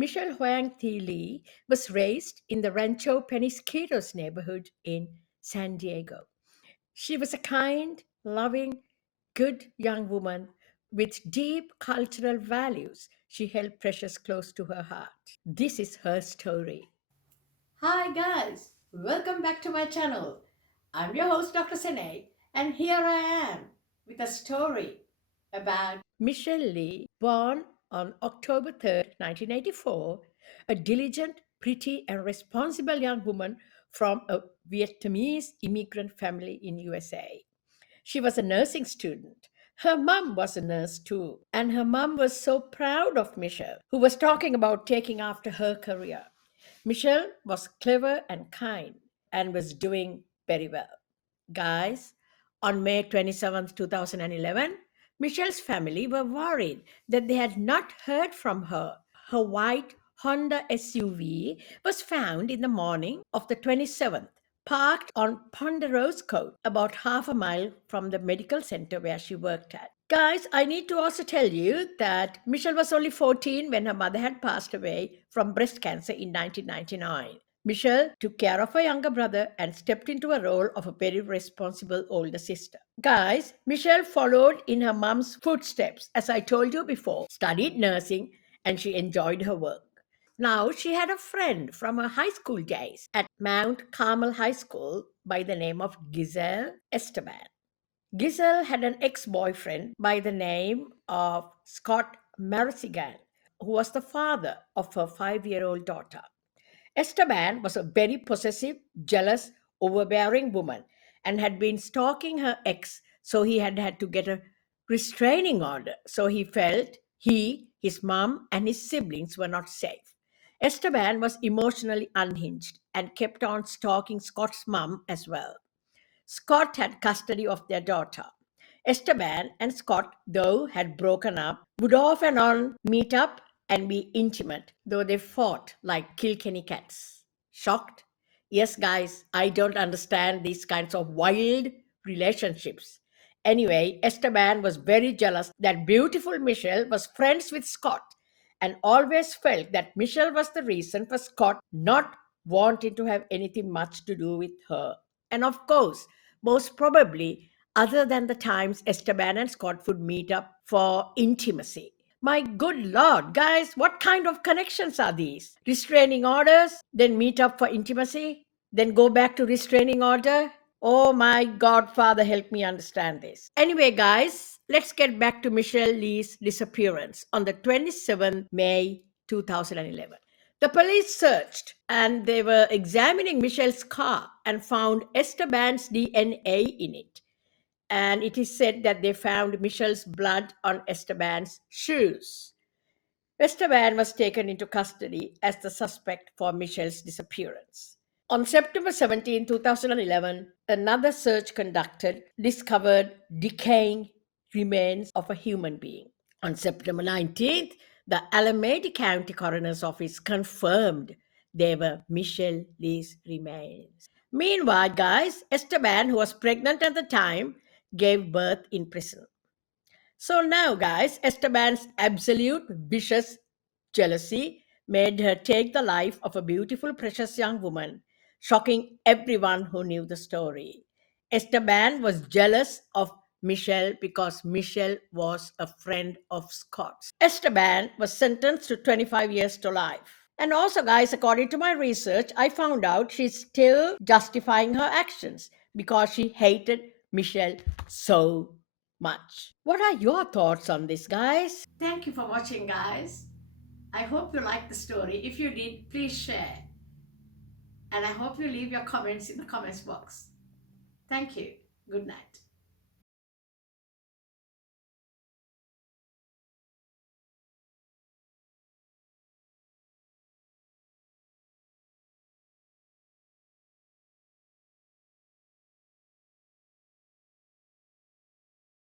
Michelle Huang Thi Lee was raised in the Rancho Penasquitos neighborhood in San Diego. She was a kind, loving, good young woman with deep cultural values she held precious close to her heart. This is her story. Hi guys, welcome back to my channel. I'm your host Dr. Sene, and here I am with a story about Michelle Lee, born on October 3rd, 1984, a diligent, pretty and responsible young woman from a Vietnamese immigrant family in USA. She was a nursing student. Her mom was a nurse too, and her mom was so proud of Michelle, who was talking about taking after her career. Michelle was clever and kind and was doing very well. Guys, on May 27th, 2011, Michelle's family were worried that they had not heard from her. Her white Honda SUV was found in the morning of the 27th, parked on Ponderosa Court, about half a mile from the medical center where she worked at. Guys, I need to also tell you that Michelle was only 14 when her mother had passed away from breast cancer in 1999. Michelle took care of her younger brother and stepped into a role of a very responsible older sister. Guys, Michelle followed in her mom's footsteps, as I told you before, studied nursing, and she enjoyed her work. Now, she had a friend from her high school days at Mount Carmel High School by the name of Giselle Esteban. Giselle had an ex boyfriend by the name of Scott Marasigan, who was the father of her 5 year old daughter. Esteban was a very possessive, jealous, overbearing woman and had been stalking her ex, so he had had to get a restraining order. So he felt he, his mom, and his siblings were not safe. Esteban was emotionally unhinged and kept on stalking Scott's mom as well. Scott had custody of their daughter. Esteban and Scott, though had broken up, would off and on meet up and be intimate, though they fought like Kilkenny cats. Shocked? Yes, guys, I don't understand these kinds of wild relationships. Anyway, Esteban was very jealous that beautiful Michelle was friends with Scott and always felt that Michelle was the reason for Scott not wanting to have anything much to do with her. And of course, most probably, other than the times Esteban and Scott would meet up for intimacy. My good lord, guys, what kind of connections are these? Restraining orders, then meet up for intimacy, then go back to restraining order? Oh my God, Father, help me understand this. Anyway, guys, let's get back to Michelle Lee's disappearance on the 27th May 2011. The police searched and they were examining Michelle's car and found Esteban's DNA in it. And it is said that they found Michelle's blood on Esteban's shoes. Esteban was taken into custody as the suspect for Michelle's disappearance. On September 17, 2011, another search conducted discovered decaying remains of a human being. On September 19th, the Alameda County Coroner's Office confirmed they were Michelle Lee's remains. Meanwhile, guys, Esteban, who was pregnant at the time, gave birth in prison. So now, guys, Esteban's absolute vicious jealousy made her take the life of a beautiful, precious young woman, shocking everyone who knew the story. Esteban was jealous of Michelle because Michelle was a friend of Scott's. Esteban was sentenced to 25 years to life. And also, guys, according to my research, I found out she's still justifying her actions because she hated Michelle so much. What are your thoughts on this, guys? Thank you for watching, guys. I hope you liked the story. If you did, please share. And I hope you leave your comments in the comments box. Thank you. Good night.